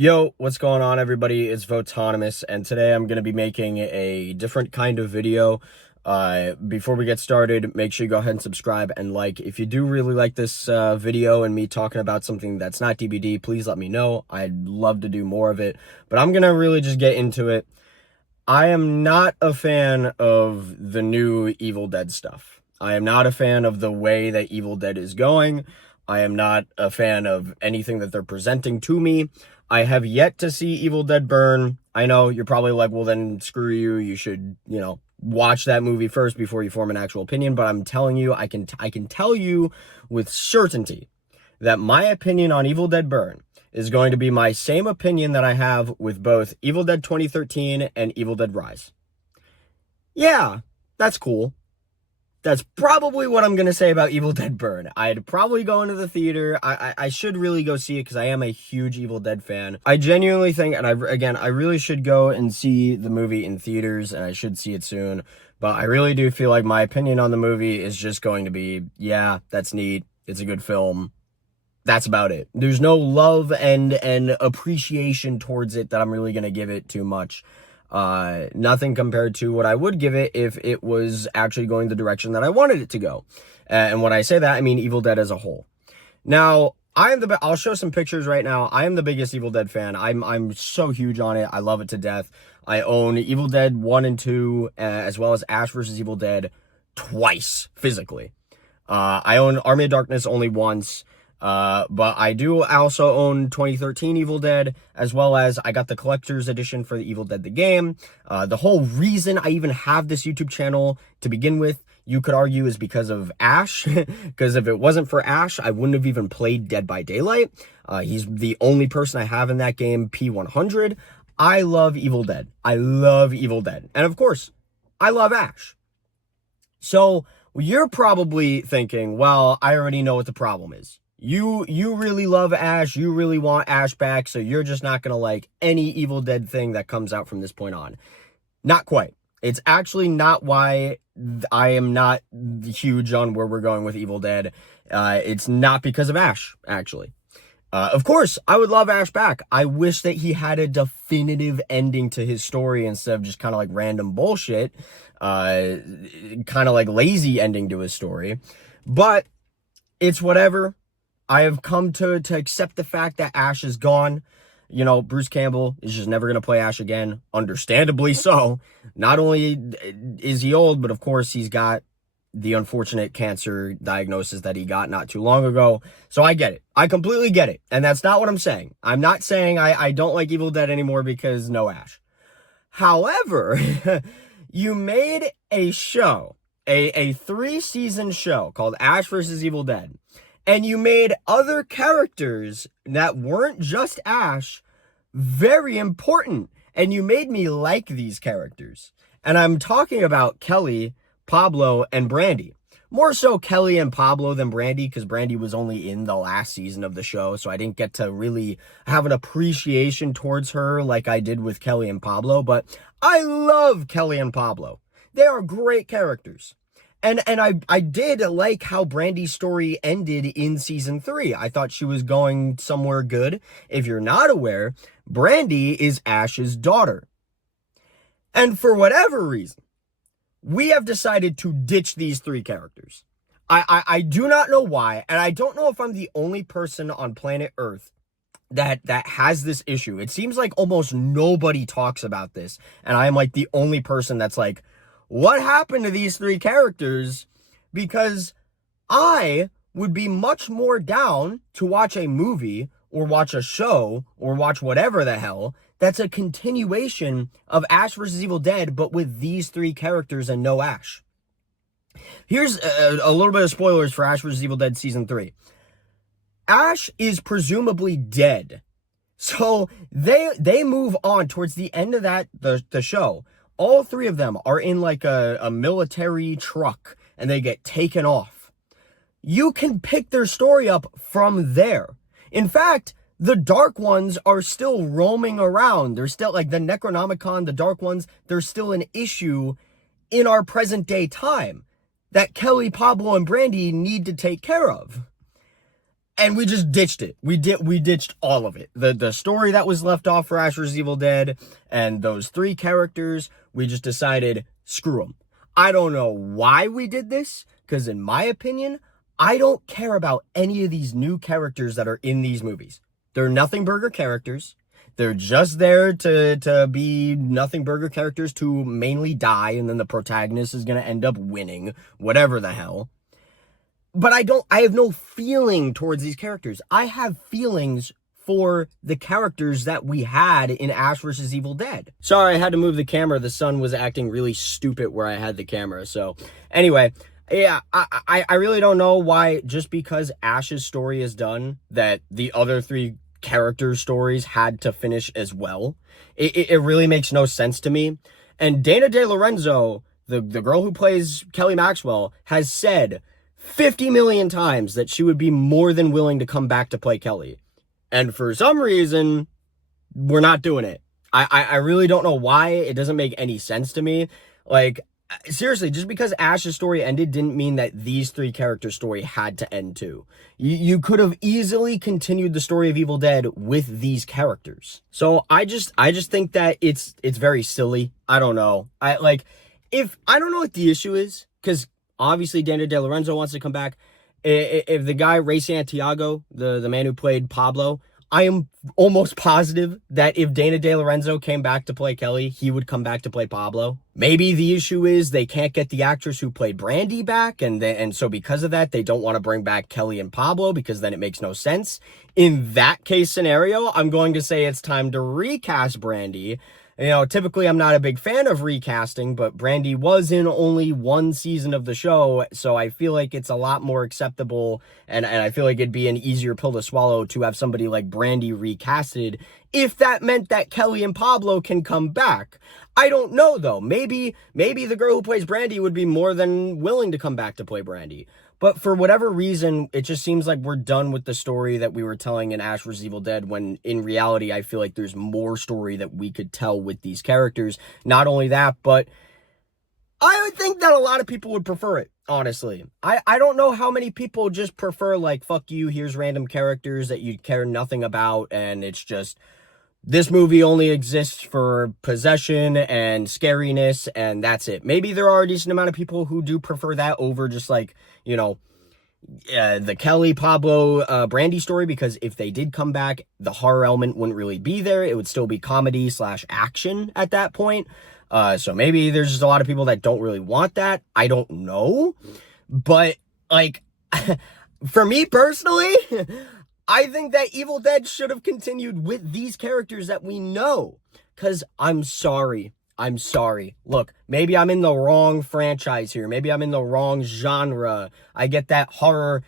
Yo, what's going on, everybody? It's Votonomous, and today I'm going to be making a different kind of video. Before we get started, make sure you go ahead and subscribe and like. If you do really like this video and me talking about something that's not DBD, please let me know. I'd love to do more of it, but I'm going to really just get into it. I am not a fan of the new Evil Dead stuff. I am not a fan of the way that Evil Dead is going. I am not a fan of anything that they're presenting to me. I have yet to see Evil Dead Burn. I know you're probably like, well, then screw you. You should, watch that movie first before you form an actual opinion. But I'm telling you, I can tell you with certainty that my opinion on Evil Dead Burn is going to be my same opinion that I have with both Evil Dead 2013 and Evil Dead Rise. Yeah, that's cool. That's probably what I'm going to say about Evil Dead Burn. I'd probably go into the theater. I should really go see it because I am a huge Evil Dead fan. I genuinely think, and I really should go and see the movie in theaters, and I should see it soon. But I really do feel like my opinion on the movie is just going to be, yeah, that's neat. It's a good film. That's about it. There's no love and appreciation towards it that I'm really going to give it too much. Nothing compared to what I would give it if it was actually going the direction that I wanted it to go. And when I say that, I mean Evil Dead as a whole. Now, I'll show some pictures right now. I am the biggest Evil Dead fan. I'm so huge on it. I love it to death. I own Evil Dead 1 and 2, as well as Ash vs. Evil Dead twice, physically. I own Army of Darkness only once. But I do also own 2013 Evil Dead, as well as I got the collector's edition for the Evil Dead the game. The whole reason I even have this YouTube channel to begin with, you could argue, is because of Ash, because if it wasn't for Ash, I wouldn't have even played Dead by Daylight. He's the only person I have in that game, P100. I love Evil Dead. I love Evil Dead. And of course, I love Ash. So you're probably thinking, well, I already know what the problem is. You really love Ash, you really want Ash back, so you're just not going to like any Evil Dead thing that comes out from this point on. Not quite. It's actually not why I am not huge on where we're going with Evil Dead. It's not because of Ash, actually. Of course, I would love Ash back. I wish that he had a definitive ending to his story instead of just kind of like random bullshit, kind of like lazy ending to his story. But it's whatever. I have come to accept the fact that Ash is gone. You know, Bruce Campbell is just never going to play Ash again. Understandably so. Not only is he old, but of course he's got the unfortunate cancer diagnosis that he got not too long ago. So I get it. I completely get it. And that's not what I'm saying. I'm not saying I don't like Evil Dead anymore because no Ash. However, you made a show, a 3-season show called Ash vs. Evil Dead. And you made other characters that weren't just Ash very important. And you made me like these characters. And I'm talking about Kelly, Pablo, and Brandy. More so Kelly and Pablo than Brandy, because Brandy was only in the last season of the show. So I didn't get to really have an appreciation towards her like I did with Kelly and Pablo. But I love Kelly and Pablo. They are great characters. And I did like how Brandy's story ended in season 3. I thought she was going somewhere good. If you're not aware, Brandy is Ash's daughter. And for whatever reason, we have decided to ditch these 3 characters. I do not know why, and I don't know if I'm the only person on planet Earth that has this issue. It seems like almost nobody talks about this, and I am like the only person that's like, what happened to these 3 characters? Because I would be much more down to watch a movie or watch a show or watch whatever the hell that's a continuation of Ash vs. Evil Dead, but with these 3 characters and no Ash. Here's a little bit of spoilers for Ash vs. Evil Dead Season 3. Ash is presumably dead. So they move on towards the end of the show. All 3 of them are in like a military truck and they get taken off. You can pick their story up from there. In fact, the Dark Ones are still roaming around. They're still like the Necronomicon, the Dark Ones, they're still an issue in our present day time that Kelly, Pablo, and Brandy need to take care of. and we just ditched it. We ditched all of it. The story that was left off for Ash vs. Evil Dead and those 3 characters, we just decided, screw them. I don't know why we did this, because in my opinion, I don't care about any of these new characters that are in these movies. They're nothing burger characters. They're just there to be nothing burger characters to mainly die, and then the protagonist is going to end up winning, whatever the hell. But I have no feeling towards these characters. I have feelings for the characters that we had in Ash vs. Evil Dead. Sorry, I had to move the camera. The sun was acting really stupid where I had the camera. So anyway, yeah, I really don't know why, just because Ash's story is done, that the other 3 characters' stories had to finish as well. It really makes no sense to me. And Dana De Lorenzo, the girl who plays Kelly Maxwell, has said 50 million times that she would be more than willing to come back to play Kelly. And for some reason, we're not doing it. I really don't know why. It doesn't make any sense to me. Like, seriously, just because Ash's story ended didn't mean that these 3 characters' story had to end too. You could have easily continued the story of Evil Dead with these characters. So I just think that it's very silly. I don't know. I don't know what the issue is, because obviously Dana De Lorenzo wants to come back. If the guy Ray Santiago, the man who played Pablo, I am almost positive that if Dana De Lorenzo came back to play Kelly, he would come back to play Pablo. Maybe the issue is they can't get the actress who played Brandy back, and so because of that, they don't want to bring back Kelly and Pablo, because then it makes no sense. In that case scenario, I'm going to say it's time to recast Brandy. You know, typically I'm not a big fan of recasting, but Brandy was in only 1 season of the show, so I feel like it's a lot more acceptable, and I feel like it'd be an easier pill to swallow to have somebody like Brandy recasted, if that meant that Kelly and Pablo can come back. I don't know, though. Maybe the girl who plays Brandy would be more than willing to come back to play Brandy. But for whatever reason, it just seems like we're done with the story that we were telling in Ash vs. Evil Dead, when in reality, I feel like there's more story that we could tell with these characters. Not only that, but I would think that a lot of people would prefer it, honestly. I don't know how many people just prefer, like, fuck you, here's random characters that you care nothing about, and it's just, this movie only exists for possession and scariness, and that's it. Maybe there are a decent amount of people who do prefer that over just, like, you know, the Kelly, Pablo, Brandy story, because if they did come back, the horror element wouldn't really be there. It would still be comedy / action at that point. So maybe there's just a lot of people that don't really want that. I don't know. But, like, for me personally, I think that Evil Dead should have continued with these characters that we know. Because I'm sorry. Look, maybe I'm in the wrong franchise here. Maybe I'm in the wrong genre. I get that horror,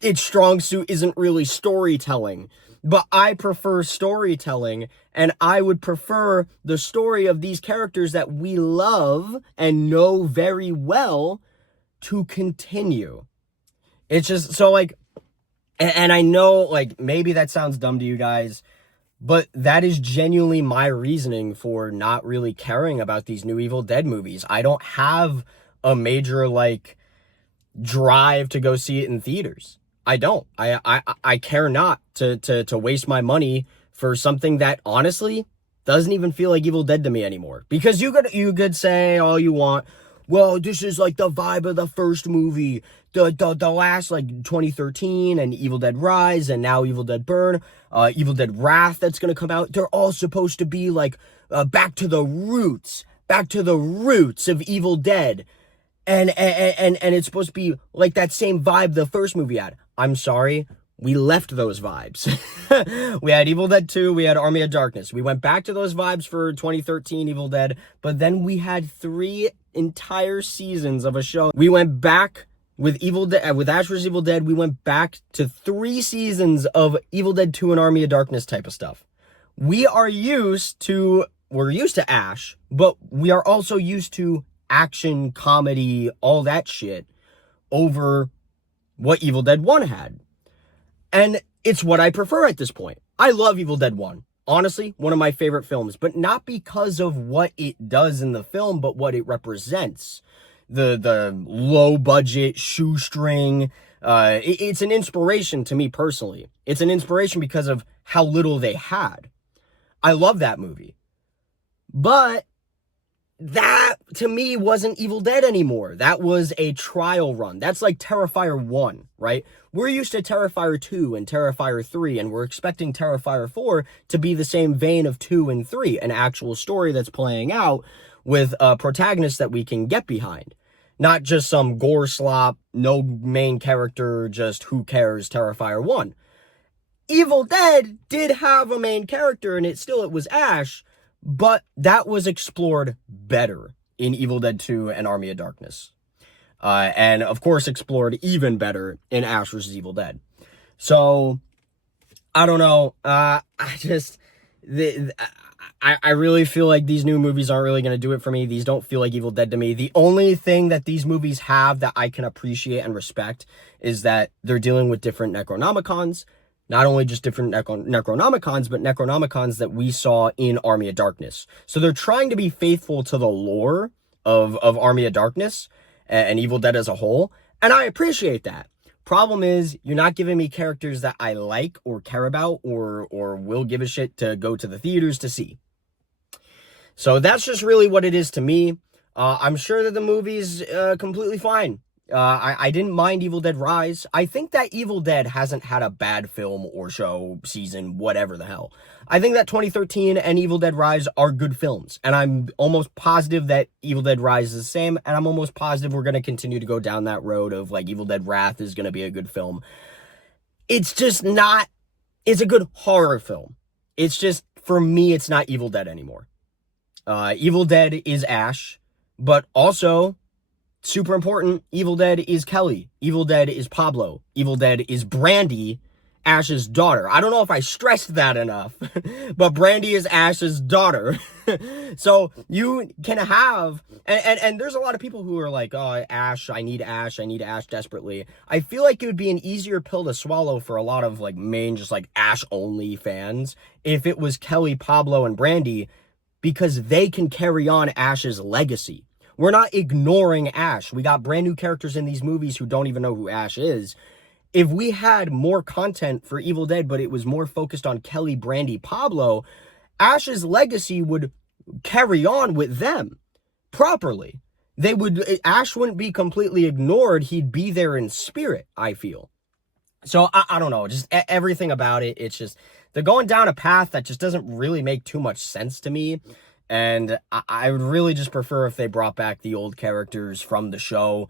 its strong suit isn't really storytelling. But I prefer storytelling, and I would prefer the story of these characters that we love and know very well to continue. It's just, so, like, and I know, like, maybe that sounds dumb to you guys, but that is genuinely my reasoning for not really caring about these new Evil Dead movies. I don't have a major, like, drive to go see it in theaters. I don't. I care not to waste my money for something that honestly doesn't even feel like Evil Dead to me anymore. Because you could say all you want, well, this is like the vibe of the first movie, the last, like, 2013, and Evil Dead Rise, and now Evil Dead Burn, Evil Dead Wrath that's gonna come out. They're all supposed to be like back to the roots of Evil Dead, and it's supposed to be like that same vibe the first movie had. I'm sorry, we left those vibes. We had Evil Dead 2, we had Army of Darkness. We went back to those vibes for 2013 Evil Dead, but then we had 3 entire seasons of a show. We went back with Evil Dead, with Ash vs. Evil Dead, we went back to 3 seasons of Evil Dead 2 and Army of Darkness type of stuff. We're used to Ash, but we are also used to action, comedy, all that shit over what Evil Dead 1 had. And it's what I prefer at this point. I love Evil Dead 1. Honestly, one of my favorite films, but not because of what it does in the film, but what it represents. The low budget, shoestring, It's an inspiration to me personally. It's an inspiration because of how little they had. I love that movie. But that, to me, wasn't Evil Dead anymore. That was a trial run. That's like Terrifier 1, right? We're used to Terrifier 2 and Terrifier 3, and we're expecting Terrifier 4 to be the same vein of 2 and 3, an actual story that's playing out with a protagonist that we can get behind. Not just some gore slop, no main character, just who cares Terrifier 1. Evil Dead did have a main character, and it was Ash, but that was explored better in Evil Dead 2 and Army of Darkness. And, of course, explored even better in Ash vs. Evil Dead. So, I don't know. I really feel like these new movies aren't really going to do it for me. These don't feel like Evil Dead to me. The only thing that these movies have that I can appreciate and respect is that they're dealing with different Necronomicons. Not only just different Necronomicons, but Necronomicons that we saw in Army of Darkness. So they're trying to be faithful to the lore of Army of Darkness and Evil Dead as a whole. And I appreciate that. Problem is, you're not giving me characters that I like or care about or will give a shit to go to the theaters to see. So that's just really what it is to me. I'm sure that the movie's completely fine. I didn't mind Evil Dead Rise. I think that Evil Dead hasn't had a bad film or show, season, whatever the hell. I think that 2013 and Evil Dead Rise are good films. And I'm almost positive that Evil Dead Rise is the same. And I'm almost positive we're going to continue to go down that road of like Evil Dead Wrath is going to be a good film. It's just not, it's a good horror film. It's just, for me, it's not Evil Dead anymore. Evil Dead is Ash, but also, super important, Evil Dead is Kelly. Evil Dead is Pablo. Evil Dead is Brandy, Ash's daughter. I don't know if I stressed that enough, but Brandy is Ash's daughter. So you can have, and there's a lot of people who are like, oh, Ash, I need Ash desperately. I feel like it would be an easier pill to swallow for a lot of like main, just like Ash only fans if it was Kelly, Pablo, and Brandy, because they can carry on Ash's legacy. We're not ignoring Ash. We got brand new characters in these movies who don't even know who Ash is. If we had more content for Evil Dead, but it was more focused on Kelly, Brandy, Pablo, Ash's legacy would carry on with them properly. Ash wouldn't be completely ignored. He'd be there in spirit, I feel. So I don't know, just everything about it. It's just, they're going down a path that just doesn't really make too much sense to me. And I would really just prefer if they brought back the old characters from the show.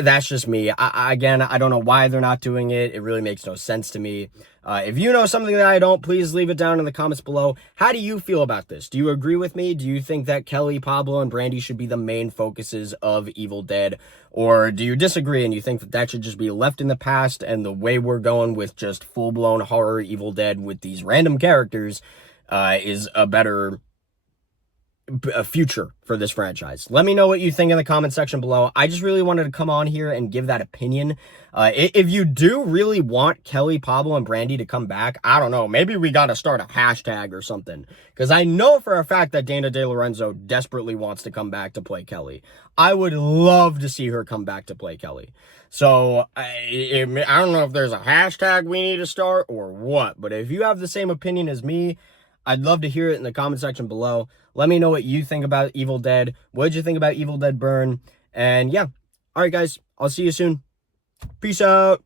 That's just me. Again, I don't know why they're not doing it. It really makes no sense to me. If you know something that I don't, please leave it down in the comments below. How do you feel about this? Do you agree with me? Do you think that Kelly, Pablo, and Brandy should be the main focuses of Evil Dead? Or do you disagree and you think that that should just be left in the past and the way we're going with just full-blown horror Evil Dead with these random characters is a better future for this franchise? Let me know what you think in the comment section below. I just really wanted to come on here and give that opinion. If you do really want Kelly, Pablo, and Brandy to come back, I don't know, maybe we got to start a hashtag or something, because I know for a fact that Dana De Lorenzo desperately wants to come back to play Kelly. I would love to see her come back to play Kelly. So I don't know if there's a hashtag we need to start or what, but if you have the same opinion as me, I'd love to hear it in the comment section below. Let me know what you think about Evil Dead. What did you think about Evil Dead Burn? And yeah, all right, guys, I'll see you soon. Peace out.